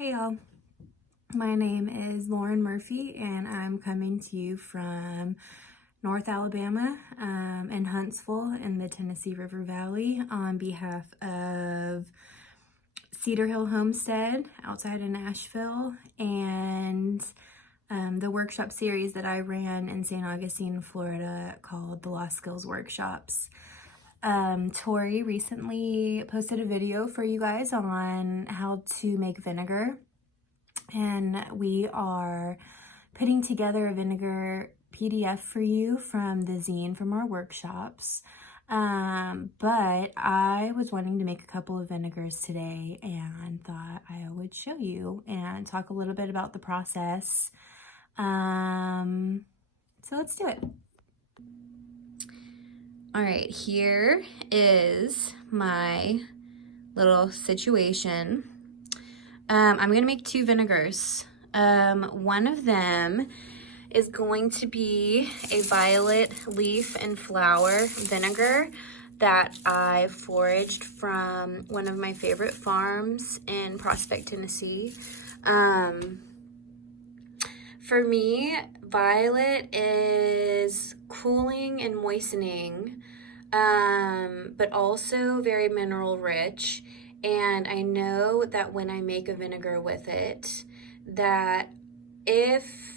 Hey y'all, my name is Lauren Murphy and I'm coming to you from North Alabama in Huntsville in the Tennessee River Valley on behalf of Cedar Hill Homestead outside of Nashville and the workshop series that I ran in St. Augustine, Florida called the Lost Skills Workshops. Tori recently posted a video for you guys on how to make vinegar, and we are putting together a vinegar PDF for you from the zine from our workshops. But I was wanting to make a couple of vinegars today and thought I would show you and talk a little bit about the process. So let's do it. All right, here is my little situation. I'm gonna make two vinegars. One of them is going to be a violet leaf and flower vinegar that I foraged from one of my favorite farms in Prospect, Tennessee. For me, violet is cooling and moistening, but also very mineral rich. And I know that when I make a vinegar with it, that if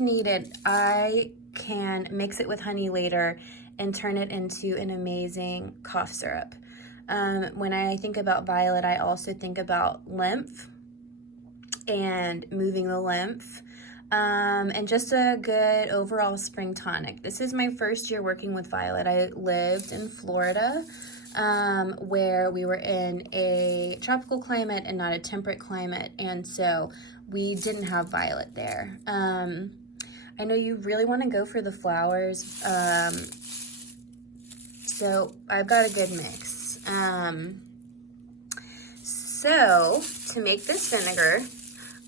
needed, I can mix it with honey later and turn it into an amazing cough syrup. When I think about violet, I also think about lymph and moving the lymph, and just a good overall spring tonic. This is my first year working with violet. I lived in Florida, where we were in a tropical climate and not a temperate climate, and so we didn't have violet there. I know you really want to go for the flowers, so I've got a good mix. So to make this vinegar,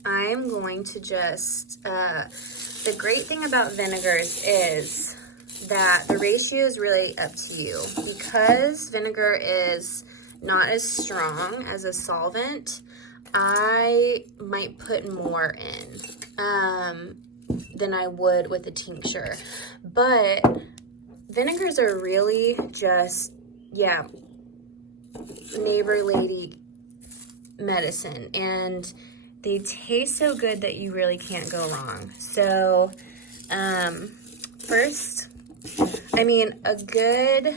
I'm going to just, the great thing about vinegars is that the ratio is really up to you. Because vinegar is not as strong as a solvent, I might put more in than I would with a tincture. But vinegars are really just, neighbor lady medicine, and they taste so good that you really can't go wrong. So first, I mean, a good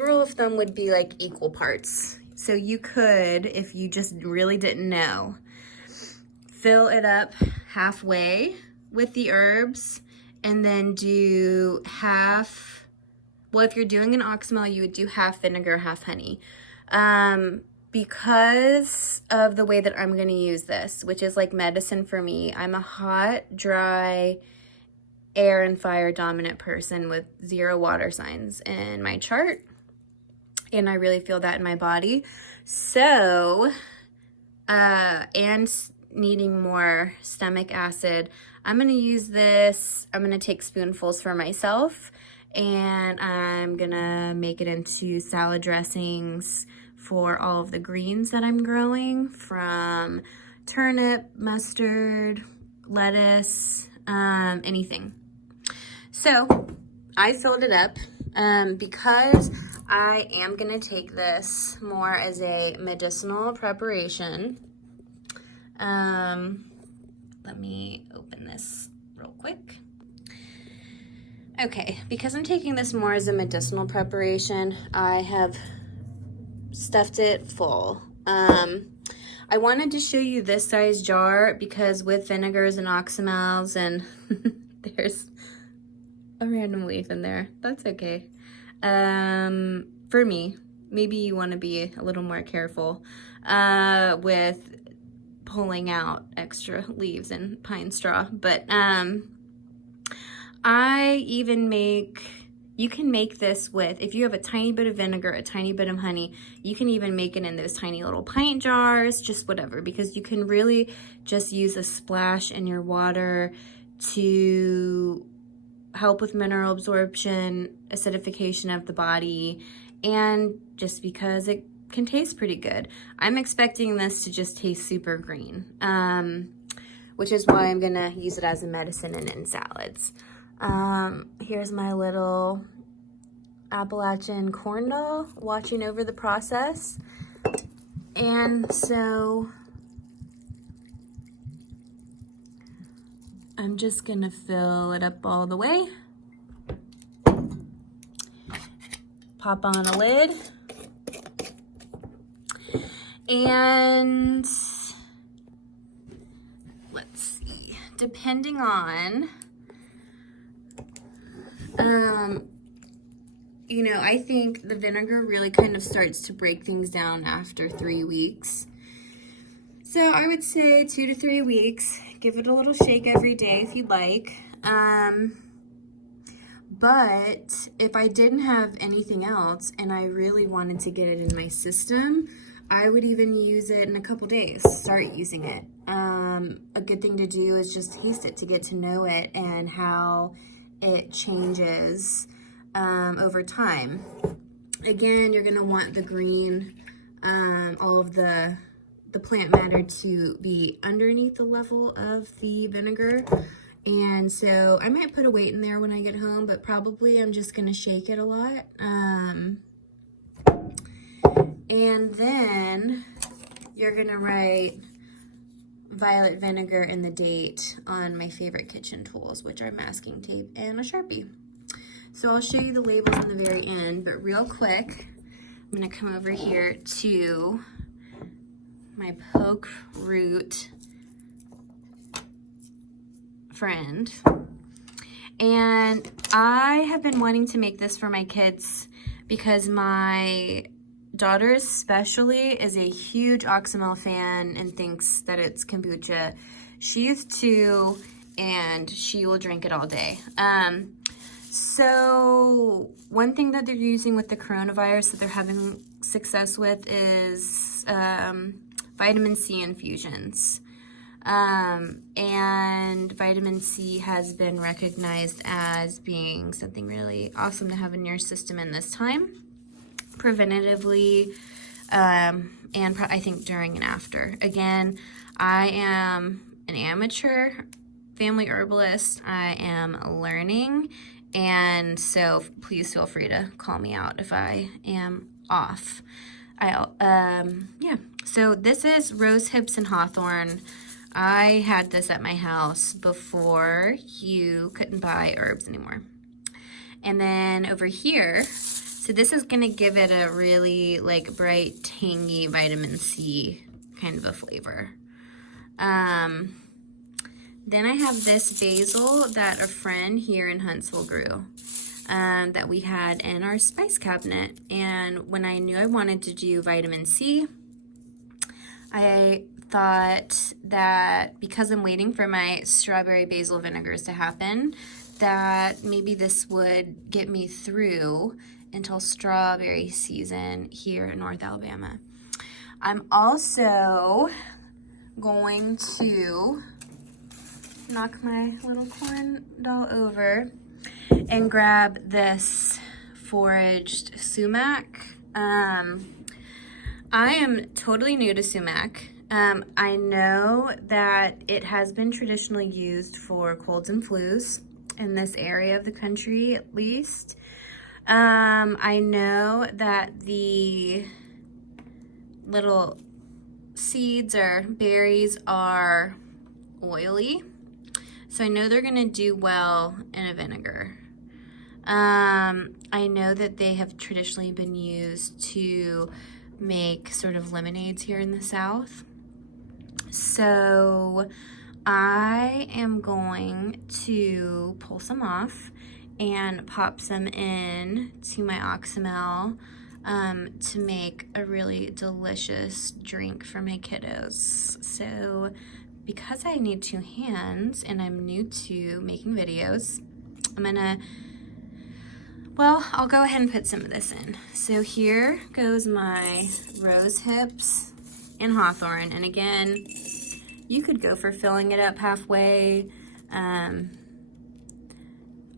rule of thumb would be like equal parts. So you could, if you just really didn't know, fill it up halfway with the herbs and then do half, well, if you're doing an oxymel, you would do half vinegar, half honey. Because of the way that I'm going to use this, which is like medicine for me. I'm a hot, dry, air and fire dominant person with 0 water signs in my chart. And I really feel that in my body. So, and needing more stomach acid, I'm going to use this. I'm going to take spoonfuls for myself, and I'm going to make it into salad dressings for all of the greens that I'm growing, from turnip, mustard, lettuce, anything. So I filled it up because I am gonna take this more as a medicinal preparation. Let me open this real quick. Okay, because I'm taking this more as a medicinal preparation, I have stuffed it full. I wanted to show you this size jar because with vinegars and oxymels, and there's a random leaf in there. That's okay. For me, maybe you want to be a little more careful with pulling out extra leaves and pine straw. But I even make, you can make this with, if you have a tiny bit of vinegar, a tiny bit of honey, you can even make it in those tiny little pint jars, just whatever, because you can really just use a splash in your water to help with mineral absorption, acidification of the body, and just because it can taste pretty good. I'm expecting this to just taste super green, which is why I'm gonna use it as a medicine and in salads. Here's my little Appalachian corn doll watching over the process. And so I'm just gonna fill it up all the way. Pop on a lid. And let's see, depending on, you know, I think the vinegar really kind of starts to break things down after 3 weeks. So I would say 2 to 3 weeks. Give it a little shake every day if you'd like. But if I didn't have anything else and I really wanted to get it in my system, I would even use it in a couple days, start using it. A good thing to do is just taste it to get to know it and how it changes over time. Again, you're gonna want the green, all of the plant matter to be underneath the level of the vinegar. And so I might put a weight in there when I get home, but probably I'm just gonna shake it a lot. And then you're gonna write violet vinegar and the date on my favorite kitchen tools, which are masking tape and a Sharpie. So I'll show you the labels in the very end, but real quick, I'm gonna come over here to my poke root friend. And I have been wanting to make this for my kids because my daughter especially is a huge oxymel fan and thinks that it's kombucha. She's 2 and she will drink it all day. So one thing that they're using with the coronavirus that they're having success with is vitamin C infusions. And vitamin C has been recognized as being something really awesome to have in your system in this time, preventatively, and I think during and after. Again, I am an amateur family herbalist. I am learning, and so please feel free to call me out if I am off. Yeah, so this is rose hips and hawthorn. I had this at my house before you couldn't buy herbs anymore. And then over here, so this is gonna give it a really like bright, tangy vitamin C kind of a flavor. Then I have this basil that a friend here in Huntsville grew, that we had in our spice cabinet. And when I knew I wanted to do vitamin C, I thought that because I'm waiting for my strawberry basil vinegars to happen, that maybe this would get me through until strawberry season here in North Alabama. I'm also going to knock my little corn doll over and grab this foraged sumac. I am totally new to sumac. I know that it has been traditionally used for colds and flus in this area of the country, at least. I know that the little seeds or berries are oily, so I know they're gonna do well in a vinegar. I know that they have traditionally been used to make sort of lemonades here in the South. So I am going to pull some off and pop some in to my oxymel to make a really delicious drink for my kiddos. So because I need 2 hands and I'm new to making videos, I'll go ahead and put some of this in. So here goes my rose hips and hawthorn. And again, you could go for filling it up halfway.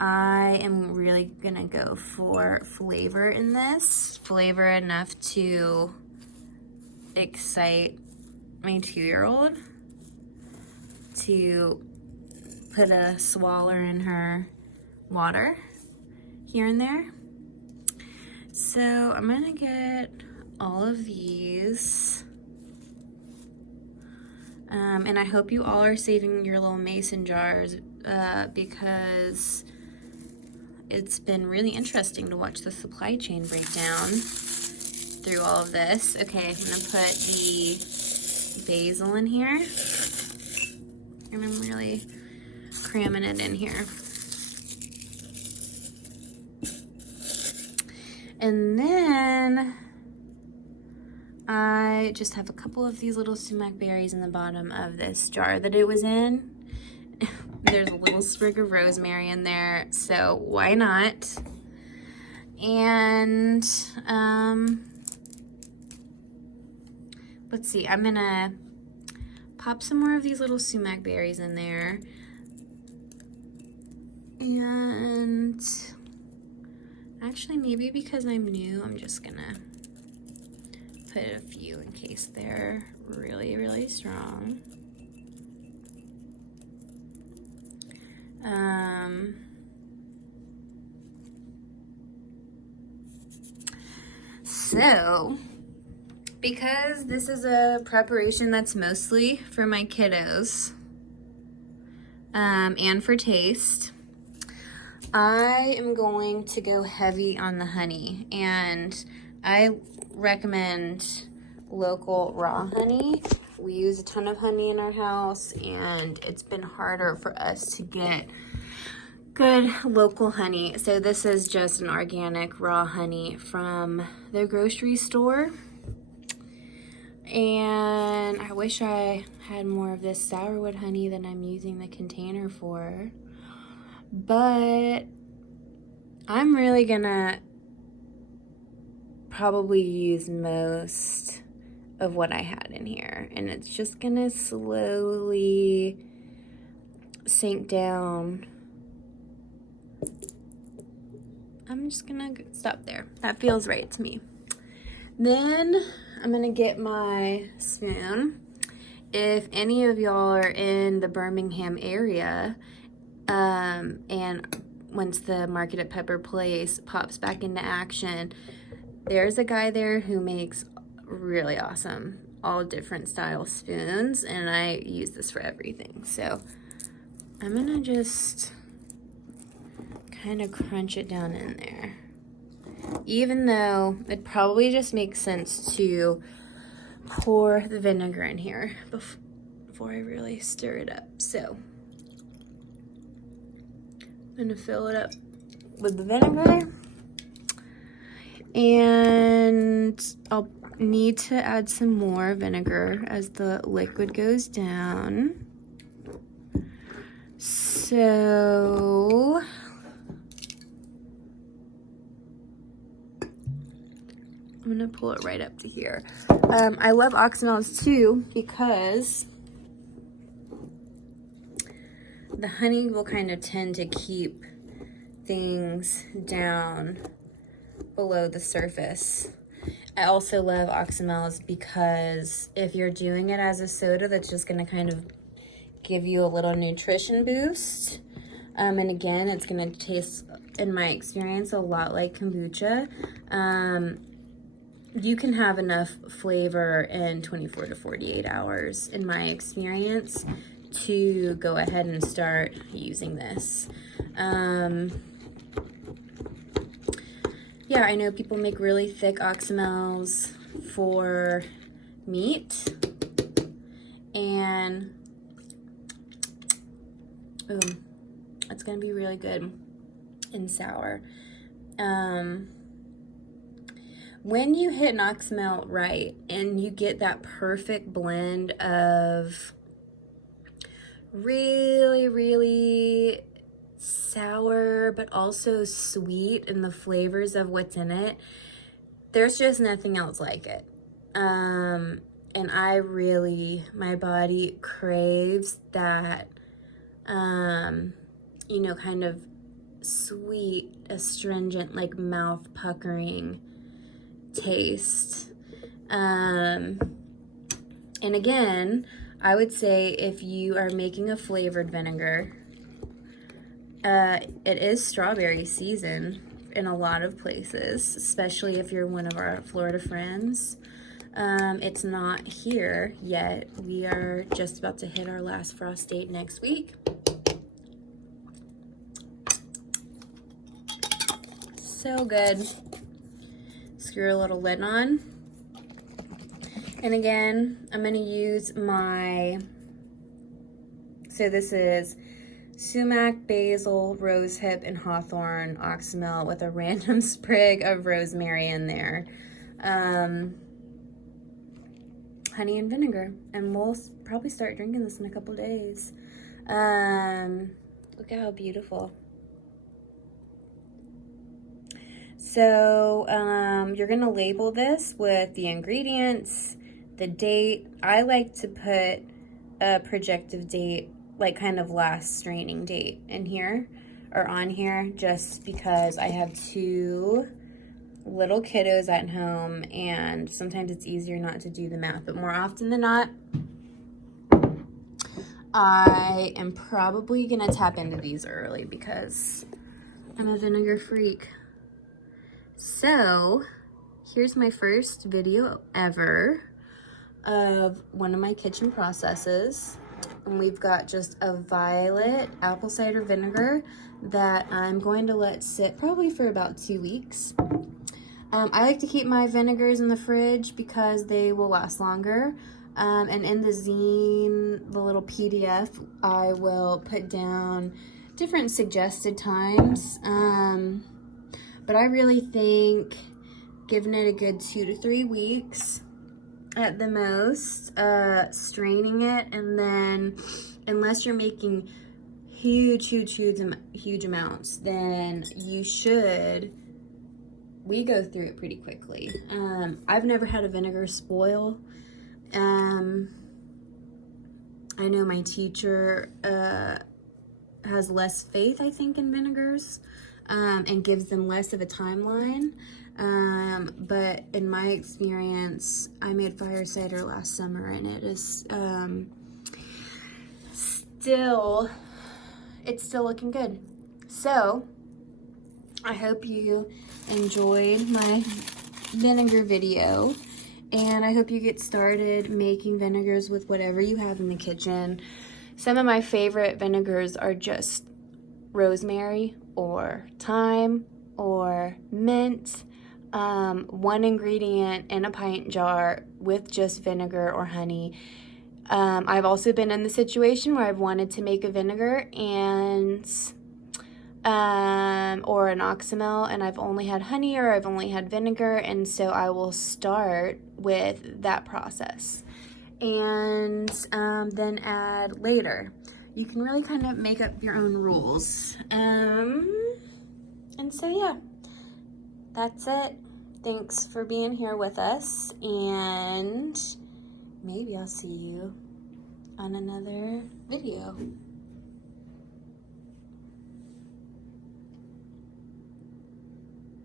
I am really gonna go for flavor in this. Flavor enough to excite my 2-year-old to put a swaller in her water here and there. So I'm gonna get all of these. And I hope you all are saving your little mason jars because it's been really interesting to watch the supply chain break down through all of this. Okay, I'm gonna put the basil in here. And I'm really cramming it in here. And then I just have a couple of these little sumac berries in the bottom of this jar that it was in. There's a little sprig of rosemary in there, so why not? And let's see, I'm gonna pop some more of these little sumac berries in there. And actually, maybe because I'm new, I'm just gonna put a few in case they're really, really strong. So, because this is a preparation that's mostly for my kiddos and for taste, I am going to go heavy on the honey, and I recommend local raw honey. We use a ton of honey in our house, and it's been harder for us to get good local honey. So this is just an organic raw honey from the grocery store. And I wish I had more of this sourwood honey that I'm using the container for. But I'm really gonna probably use most of what I had in here, and it's just gonna slowly sink down. I'm just gonna stop there. That feels right to me. Then I'm gonna get my spoon. If any of y'all are in the Birmingham area, and once the Market at Pepper Place pops back into action, there's a guy there who makes really awesome, all different style spoons, and I use this for everything. So I'm gonna just kind of crunch it down in there, even though it probably just makes sense to pour the vinegar in here before I really stir it up. So I'm gonna fill it up with the vinegar, and I'll need to add some more vinegar as the liquid goes down. So I'm gonna pull it right up to here. I love oxymels too because the honey will kind of tend to keep things down below the surface. I also love oxymels because if you're doing it as a soda, that's just gonna kind of give you a little nutrition boost. And again, it's gonna taste, in my experience, a lot like kombucha. You can have enough flavor in 24 to 48 hours, in my experience, to go ahead and start using this. Yeah, I know people make really thick oxymels for meat, and it's gonna be really good and sour. When you hit an oxymel right and you get that perfect blend of really, really sour but also sweet in the flavors of what's in it, there's just nothing else like it. And my body craves that, you know, kind of sweet, astringent, like mouth puckering taste. And again, I would say if you are making a flavored vinegar, it is strawberry season in a lot of places, especially if you're one of our Florida friends. It's not here yet. We are just about to hit our last frost date next week. So good. Screw a little lid on. And again, I'm going to use my, so this is sumac, basil, rosehip, and hawthorn oxymel with a random sprig of rosemary in there. Honey and vinegar. And we'll probably start drinking this in a couple days. Look at how beautiful. So you're going to label this with the ingredients, the date. I like to put a projective date, like kind of last straining date in here or on here, just because I have 2 little kiddos at home and sometimes it's easier not to do the math, but more often than not, I am probably going to tap into these early because I'm a vinegar freak. So here's my first video ever of one of my kitchen processes. And we've got just a violet apple cider vinegar that I'm going to let sit probably for about 2 weeks. I like to keep my vinegars in the fridge because they will last longer. And in the zine, the little PDF, I will put down different suggested times. But I really think giving it a good 2 to 3 weeks at the most, straining it, and then unless you're making huge amounts, then you should, we go through it pretty quickly. I've never had a vinegar spoil. I know my teacher has less faith, I think, in vinegars, and gives them less of a timeline. But in my experience, I made fire cider last summer and it is it's still looking good. So I hope you enjoyed my vinegar video, and I hope you get started making vinegars with whatever you have in the kitchen. Some of my favorite vinegars are just rosemary or thyme or mint. 1 ingredient in a pint jar with just vinegar or honey. I've also been in the situation where I've wanted to make a vinegar and or an oxymel, and I've only had honey or I've only had vinegar, and so I will start with that process and then add later. You can really kind of make up your own rules. And so yeah, that's it. Thanks for being here with us, and maybe I'll see you on another video.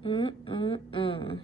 Mm-mm-mm.